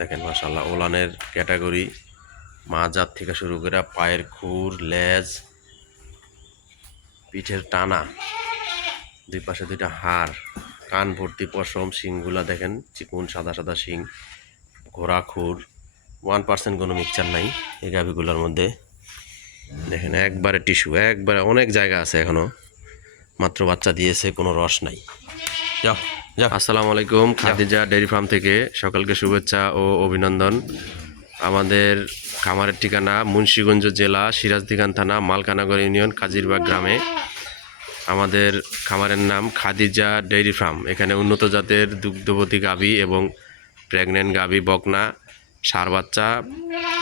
দেখেন মাশাআল্লাহ ওলানের ক্যাটাগরি মাজার থেকে শুরু করে পায়ের খুর, লেজ, পিঠের টানা, দুই পাশে দুইটা হাড়, কান ভর্তি পশম, শিংগুলা দেখেন চিকুন সাদা সাদা শিং, ঘোড়া খুর, 1% কোনো মিক্সচার নাই এই গাভিগুলোর মধ্যে। দেখেন একবারে টিস্যু, একবারে অনেক জায়গা আছে এখনো, মাত্র বাচ্চা দিয়েছে, কোনো রস নাই। যাও যাও। আসসালামু আলাইকুম, খাদিজা ডেয়ারি ফার্ম থেকে সকলকে শুভেচ্ছা ও অভিনন্দন। আমাদের খামারের ঠিকানা মুন্সিগঞ্জ জেলা সিরাজদিখান থানা মালকানগর ইউনিয়ন কাজিরবাগ গ্রামে। আমাদের খামারের নাম খাদিজা ডেয়ারি ফার্ম। এখানে উন্নত জাতের দুগ্ধবতী গাভী এবং প্রেগনেন্ট গাভী, বকনা, ষাঁড় বাচ্চা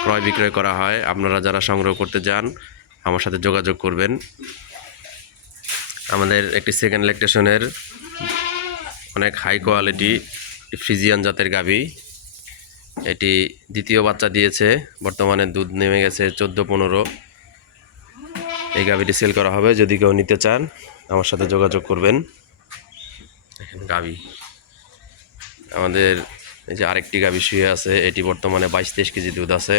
ক্রয় বিক্রয় করা হয়। আপনারা যারা সংগ্রহ করতে যান আমার সাথে যোগাযোগ করবেন। আমাদের একটি সেকেন্ড ল্যাকটেশনের অনেক হাই কোয়ালিটি ফ্রিজিয়ান জাতের গাভী, এটি দ্বিতীয় বাচ্চা দিয়েছে, বর্তমানে দুধ নেমে গেছে 14-15। এই গাভীটি সেল করা হবে, যদি কেউ নিতে চান আমার সাথে যোগাযোগ করবেন। দেখেন গাভী, আমাদের এই যে আরেকটি গাভী শুয়ে আছে, এটি বর্তমানে 22-23 কেজি দুধ আছে।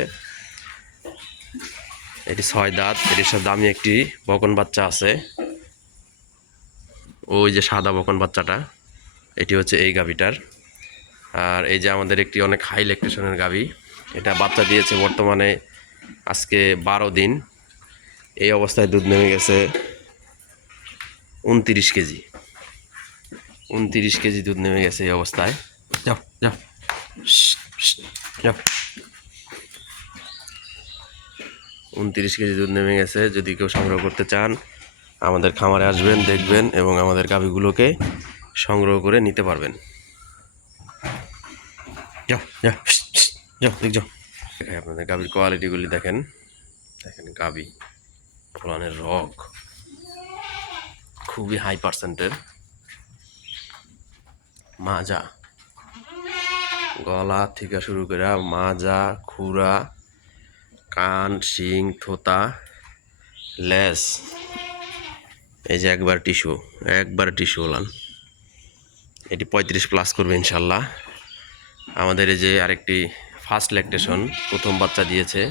এটি 6 দাঁত, এটির সাথে দামি একটি বকন বাচ্চা আছে। ওই যে সাদা বকন বাচ্চাটা, এটি হচ্ছে এই গাভীটার। আর এই যে আমাদের একটি অনেক হাই ল্যাকটেশনের গাভী, এটা বাচ্চা দিয়েছে বর্তমানে আজকে 12 দিন। এই অবস্থায় দুধ নেমে গেছে 29 কেজি। 29 কেজি দুধ নেমে গেছে এই অবস্থায়। যাও যাও যাও। 29 কেজি দুধ নেমে গেছে। যদি কেউ সংগ্রহ করতে চান আমাদের খামারে আসবেন, দেখবেন এবং আমাদের গাভীগুলোকে সংগ্রহ করে নিতে পারবেন। যাও যাও যাও দেখ যাও। আপনাদের গাভীর কোয়ালিটিগুলি দেখেন, দেখেন গাভী ফলানের রগ খুবই হাই পার্সেন্টের, মাজা, গলা থেকে শুরু করে মাজা, খুরা, কান, শিং, থোতা, লেজ, এই যে একবার টিস্যু ওলান। এটি 35+ করবে ইনশাল্লাহ। আমাদের এই যে আরেকটি ফার্স্ট ল্যাকটেশন, প্রথম বাচ্চা দিয়েছে,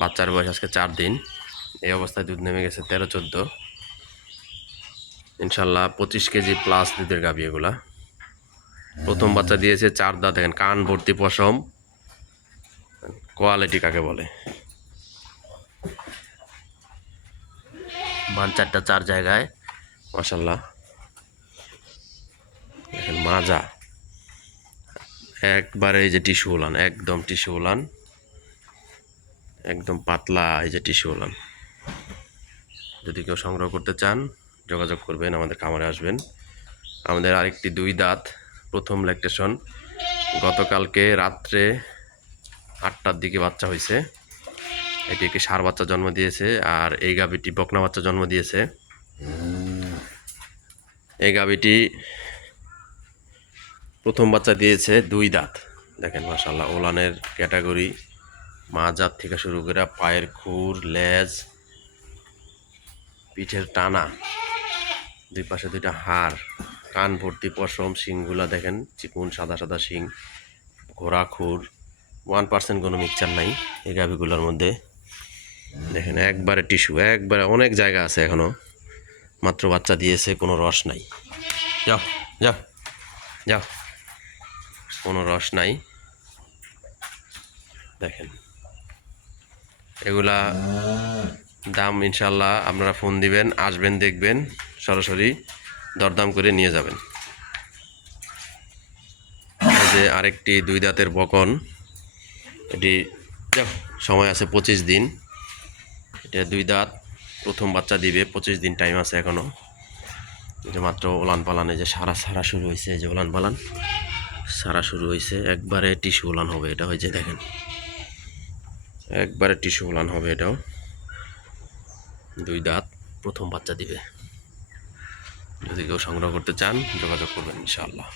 বাচ্চার বয়স আজকে 4 দিন। এই অবস্থায় দুধ নেমে গেছে 13-14। ইনশাল্লাহ 25 কেজি প্লাস দুধের গাভী এগুলা। প্রথম বাচ্চা দিয়েছে, 4 দাঁত, দেখেন কান ভর্তি পশম, কোয়ালিটি কাকে বলে। বান 4টা 4 জায়গায় মাশাল্লাহ। দেখেন মাজা একবারে এই যে টিস্যু ওলান, একদম টিস্যু ওলান, একদম পাতলা এই যে টিস্যু ওলান। যদি কেউ সংগ্রহ করতে চান যোগাযোগ করবেন, আমাদের খামারে আসবেন। আমাদের আরেকটি 2 দাঁত প্রথম ল্যাকটেশন, গতকালকে রাত্রে 8টার দিকে বাচ্চা হয়েছে। এটি একটি ষাঁড় বাচ্চা জন্ম দিয়েছে, আর এই গাভীটি বকনা বাচ্চা জন্ম দিয়েছে। এই গাভীটি প্রথম বাচ্চা দিয়েছে 2 দাঁত। দেখেন মাশাআল্লাহ ওলানের ক্যাটাগরি মাজার থেকে শুরু করে পায়ের খুর, লেজ, পিঠের টানা, দুই পাশে দুইটা হাড়, কান ভর্তি পশম, শিংগুলা দেখেন চিকুন সাদা সাদা শিং, ঘোড়া খুর, 1% কোনো মিক্সচার নাই এই গাভীগুলোর মধ্যে। দেখেন একবারে টিস্যু, একবারে অনেক জায়গা আছে এখনো, মাত্র বাচ্চা দিয়েছে, কোনো রস নাই। যাও যাও যাও, কোনো রস নাই। দেখেন এগুলা দাম ইনশাল্লাহ আপনারা ফোন দিবেন, আসবেন, দেখবেন, সরাসরি দরদাম করে নিয়ে যাবেন। এই যে আরেকটি 2 দাঁতের বকন, এটি সময় আছে 25 দিন। এটা 2 দাঁত, প্রথম বাচ্চা দিবে, 25 দিন টাইম আছে এখনো। এই যে মাত্র ওলান পালান, এই যে সারা শুরু হয়েছে, এই যে ওলান পালান সারা শুরু হয়েছে, একবারে টিস্যু ওলান হবে এটা। হয়েছে দেখেন একবারে টিস্যু ওলান হবে এটাও। 2 দাঁত, প্রথম বাচ্চা দিবে। যদি কেউ সংগ্রহ করতে চান যোগাযোগ করবেন ইনশাআল্লাহ।